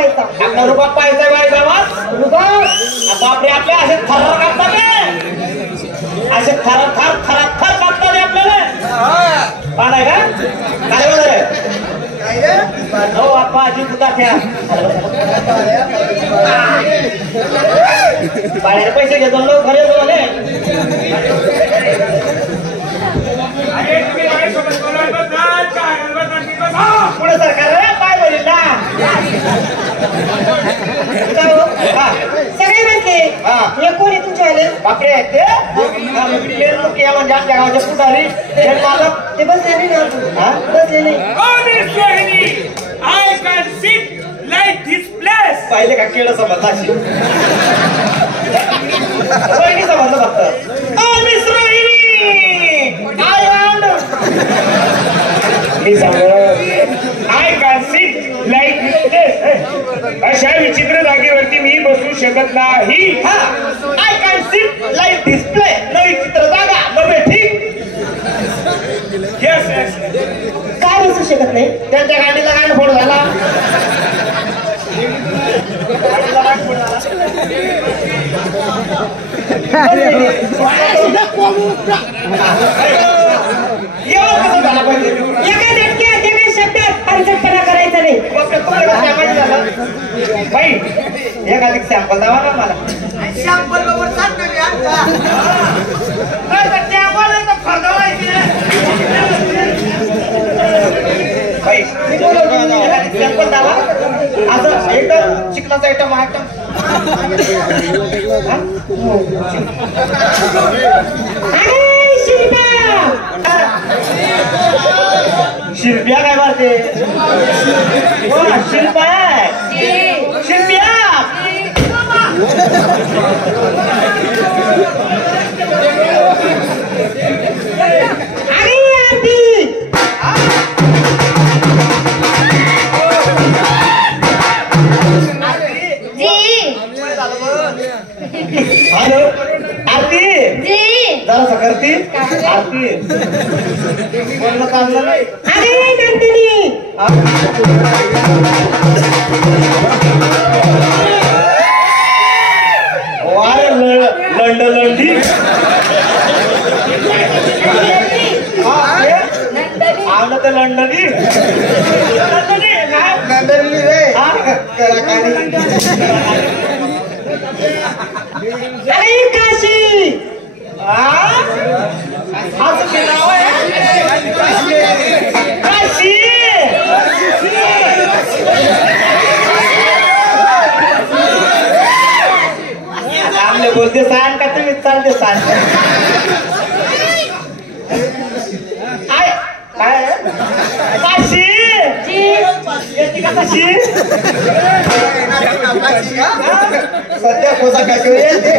मागायचा. आपला रुपा पाहिजे बाईचा वास रुपा बापरे आपले असे थर्र कापतात असे थर थर थर थर कापतात आपल्याला पाहणार का काय वगैरे हो आपा आजी कुठा ठ्या बाहेर पैसे घेतो लोक खरे बोले पुढे सरकार काय बोलेल ना सगळे म्हणते हे कोणी तुमच्यावाले बापरे ते म्हणजे आमच्या गावाच्या पुढारी मालक ते बसलेले ना बसलेले I can sit like this place. पाहिले का केळं समजलं अशी रोहिणी समजलं फक्त miss Rohini I want me सांगतो I can sit like this. अशा विचित्र जागेवरती मी बसू शकत नाही. हा I can sit like display नवी चित्र जागा नवे ठीक Yes, yes. काय बसू शकत नाही त्यांच्या गाडीला काय फोड झाला एवढं कसं झाला पाहिजे एका झटक्यात एका शब्दात हरकतपणा करायचा नाही. बाई एक अधिक सॅम्पल द्यावा ना मला शंभर बरोबर सांगतो मी आता. बाई सॅम्पल द्यावा असं एकदम चिकलाचा आयटम आयटम शिल्प्या काय मारते शिल्पा शिल्प्या हॅलो आरती जरा करती आरती बोलणं चाललं नाही अरे नंदिनी लंड लंडी आवलं तर लंडनी लंडनी रे अरे काशी असं ते नाव आहे काशी आमले बोलते सांग का तुम्ही चालते सांग काय काशी येते का काशी सध्या पोसा काशी येते